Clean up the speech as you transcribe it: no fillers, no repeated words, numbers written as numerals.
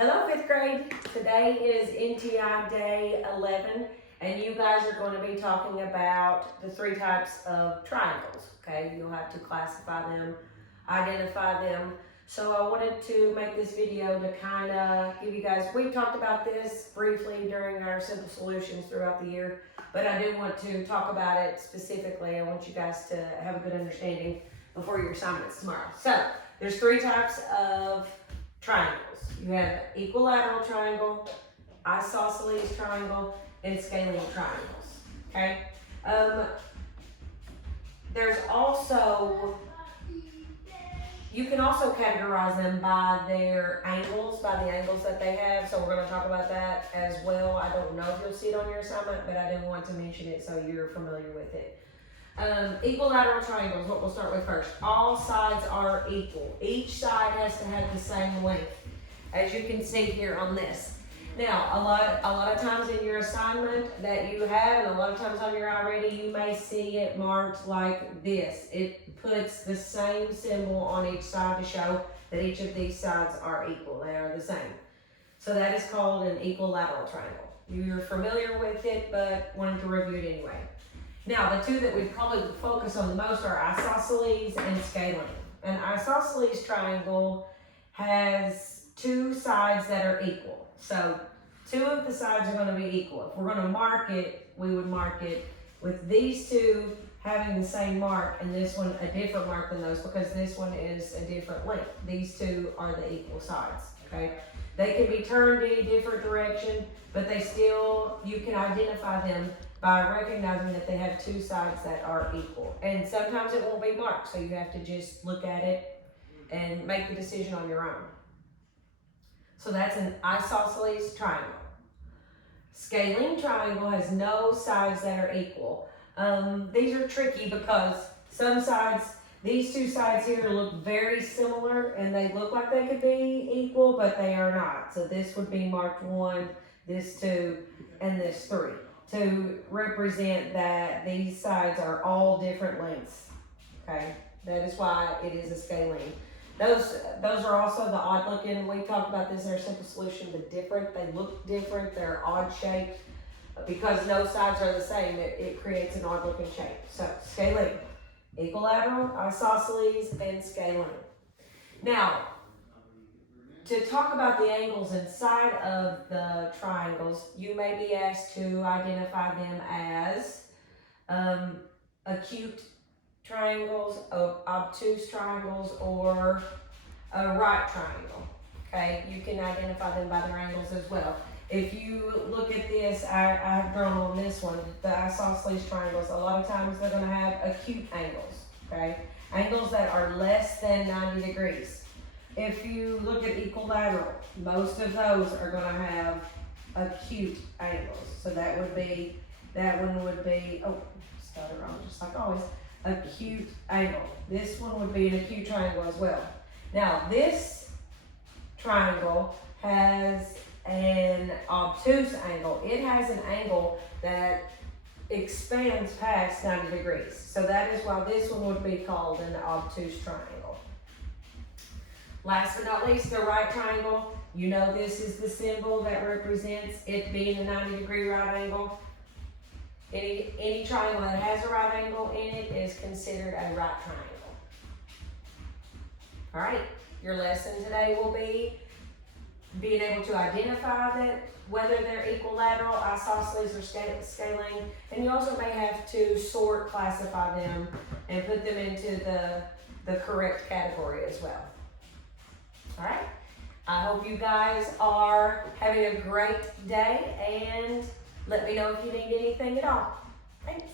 Hello, fifth grade. Today is NTI Day 11, and you guys are going to be talking about the three types of triangles, okay? You'll have to classify them, identify them. So I wanted to make this video to kind of give you guys, we've talked about this briefly during our simple solutions throughout the year, but I do want to talk about it specifically. I want you guys to have a good understanding before your assignments tomorrow. So there's three types of triangles. You have equilateral triangle, isosceles triangle, and scalene triangles, okay? There's also, you can also categorize them by their angles, by the angles that they have, so we're going to talk about that as well. I don't know if you'll see it on your assignment, but I didn't want to mention it so you're familiar with it. Equilateral triangles, what we'll start with first. All sides are equal. Each side has to have the same length, as you can see here on this. Now, a lot of times in your assignment that you have, and a lot of times on your iReady, you may see it marked like this. It puts the same symbol on each side to show that each of these sides are equal. They are the same. So that is called an equilateral triangle. You're familiar with it, but wanted to review it anyway. Now, the two that we probably focus on the most are isosceles and scalene. An isosceles triangle has two sides that are equal. So two of the sides are going to be equal. If we're going to mark it, we would mark it with these two having the same mark and this one a different mark than those, because this one is a different length. These two are the equal sides, okay? They can be turned any different direction, but they still, you can identify them by recognizing that they have two sides that are equal. And sometimes it won't be marked, so you have to just look at it and make the decision on your own. So that's an isosceles triangle. Scalene triangle has no sides that are equal. These are tricky because some sides, these two sides here look very similar and they look like they could be equal, but they are not. So this would be marked 1, this 2, and this 3 to represent that these sides are all different lengths, okay? That is why it is a scalene. Those are also the odd looking. We talked about this in our simple solution, the different, they look different, they're odd shaped. Because no sides are the same, it creates an odd looking shape. So scalene, equilateral, isosceles, and scalene. Now, to talk about the angles inside of the triangles, you may be asked to identify them as acute triangles, obtuse triangles, or a right triangle. Okay, you can identify them by their angles as well. If you look at this, I've drawn on this one, the isosceles triangles, a lot of times they're going to have acute angles, okay? Angles that are less than 90 degrees. If you look at equilateral, most of those are going to have acute angles. So that one would be, oh, spelled it wrong, just like always, acute angle. This one would be an acute triangle as well. Now, this triangle has an obtuse angle. It has an angle that expands past 90 degrees. So that is why this one would be called an obtuse triangle. Last but not least, the right triangle. You know this is the symbol that represents it being a 90-degree right angle. Any triangle that has a right angle in it is considered a right triangle. All right, your lesson today will be being able to identify that whether they're equilateral, isosceles, or scalene, and you also may have to sort, classify them, and put them into the correct category as well. All right, I hope you guys are having a great day, and let me know if you need anything at all. Thanks.